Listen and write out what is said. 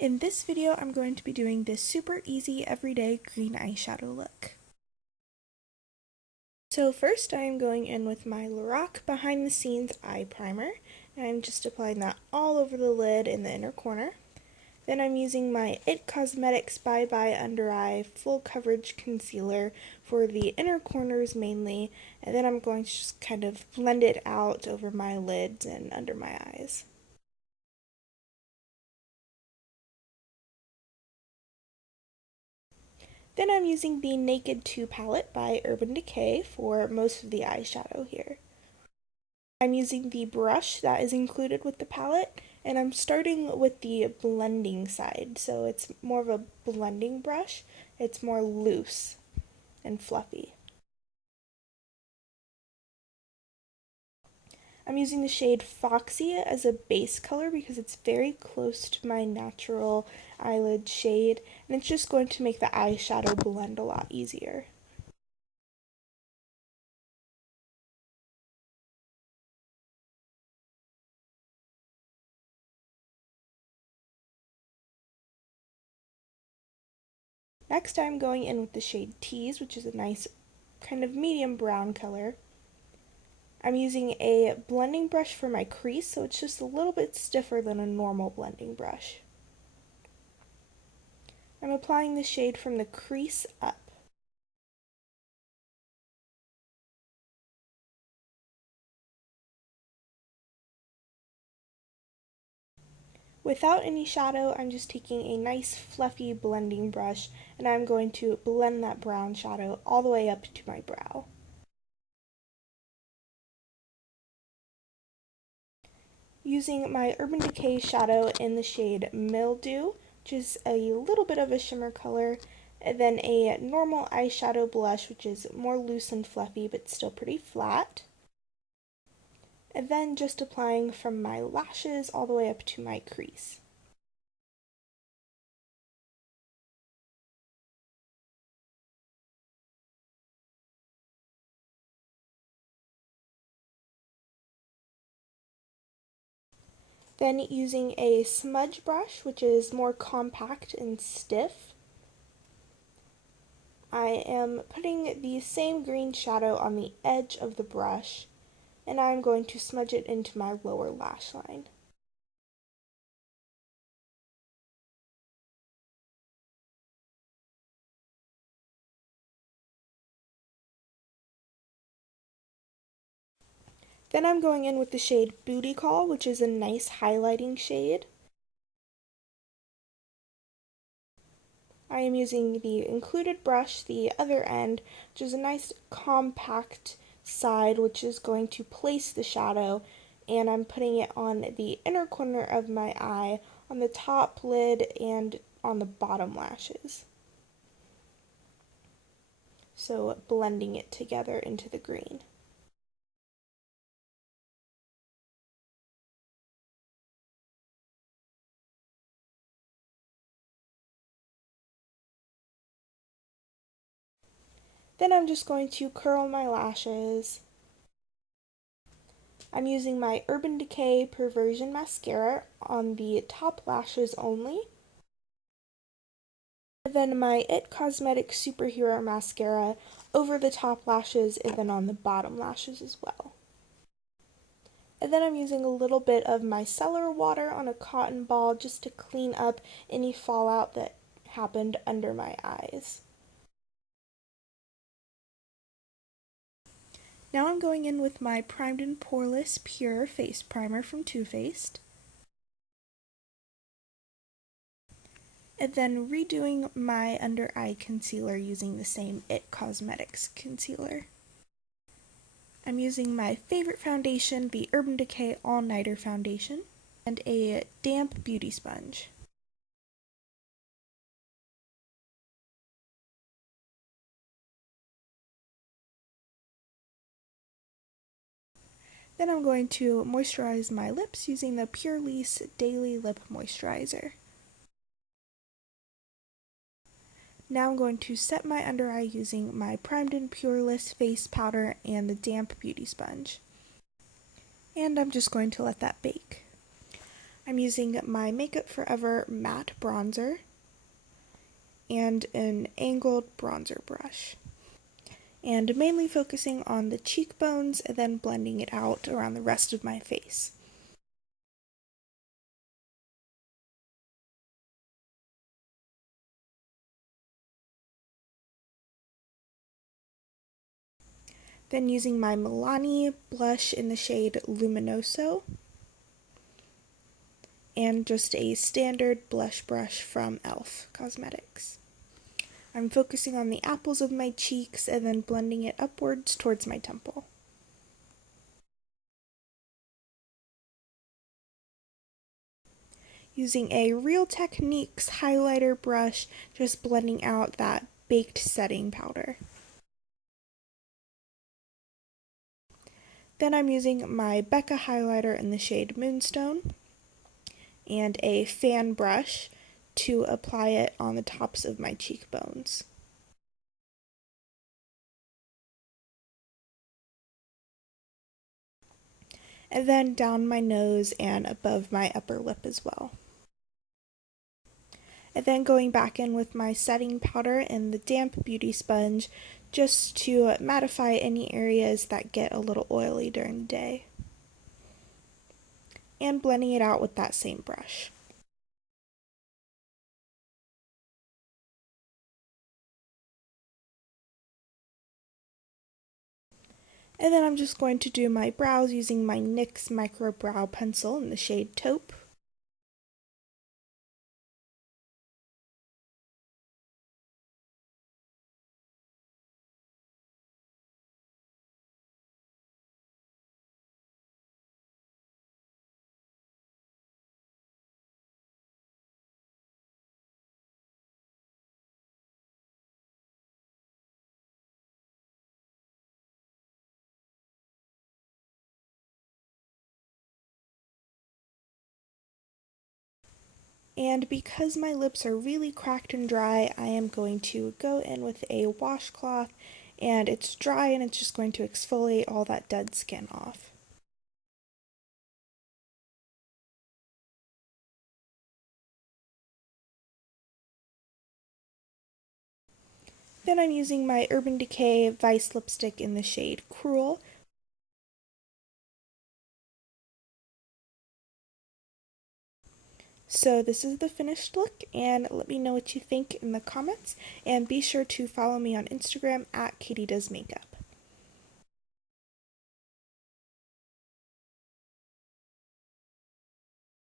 In this video, I'm going to be doing this super easy everyday green eyeshadow look. So first I am going in with my Lorac Behind the Scenes Eye Primer, and I'm just applying that all over the lid in the inner corner. Then I'm using my IT Cosmetics Bye Bye Under Eye Full Coverage Concealer for the inner corners mainly, and then I'm going to just kind of blend it out over my lids and under my eyes. Then I'm using the Naked 2 palette by Urban Decay for most of the eyeshadow here. I'm using the brush that is included with the palette, and I'm starting with the blending side, so it's more of a blending brush. It's more loose and fluffy. I'm using the shade Foxy as a base color because it's very close to my natural eyelid shade, and it's just going to make the eyeshadow blend a lot easier. Next I'm going in with the shade Tease, which is a nice kind of medium brown color. I'm using a blending brush for my crease, so it's just a little bit stiffer than a normal blending brush. I'm applying the shade from the crease up. Without any shadow, I'm just taking a nice fluffy blending brush, and I'm going to blend that brown shadow all the way up to my brow. Using my Urban Decay shadow in the shade Mildew, which is a little bit of a shimmer color, and then a normal eyeshadow blush, which is more loose and fluffy but still pretty flat. And then just applying from my lashes all the way up to my crease. Then using a smudge brush, which is more compact and stiff, I am putting the same green shadow on the edge of the brush, and I'm going to smudge it into my lower lash line. Then I'm going in with the shade Booty Call, which is a nice highlighting shade. I am using the included brush, the other end, which is a nice compact side, which is going to place the shadow, and I'm putting it on the inner corner of my eye, on the top lid, and on the bottom lashes. So blending it together into the green. Then I'm just going to curl my lashes. I'm using my Urban Decay Perversion Mascara on the top lashes only. And then my IT Cosmetics Superhero Mascara over the top lashes and then on the bottom lashes as well. And then I'm using a little bit of micellar water on a cotton ball just to clean up any fallout that happened under my eyes. Now I'm going in with my Primed and Poreless Pure Face Primer from Too Faced. And then redoing my under eye concealer using the same IT Cosmetics concealer. I'm using my favorite foundation, the Urban Decay All Nighter Foundation, and a damp beauty sponge. Then I'm going to moisturize my lips using the Pur-Lisse Daily Lip Moisturizer. Now I'm going to set my under eye using my Primed and Poreless face powder and the damp beauty sponge. And I'm just going to let that bake. I'm using my Makeup Forever matte bronzer and an angled bronzer brush, and mainly focusing on the cheekbones and then blending it out around the rest of my face. Then using my Milani blush in the shade Luminoso, and just a standard blush brush from e.l.f. Cosmetics. I'm focusing on the apples of my cheeks and then blending it upwards towards my temple. Using a Real Techniques highlighter brush, just blending out that baked setting powder. Then I'm using my Becca highlighter in the shade Moonstone and a fan brush to apply it on the tops of my cheekbones. And then down my nose and above my upper lip as well. And then going back in with my setting powder and the damp beauty sponge just to mattify any areas that get a little oily during the day. And blending it out with that same brush. And then I'm just going to do my brows using my NYX Micro Brow Pencil in the shade Taupe. And because my lips are really cracked and dry, I am going to go in with a washcloth, and it's dry and it's just going to exfoliate all that dead skin off. Then I'm using my Urban Decay Vice lipstick in the shade Cruel. So this is the finished look, and let me know what you think in the comments, and be sure to follow me on Instagram at KatieDoesMakeup.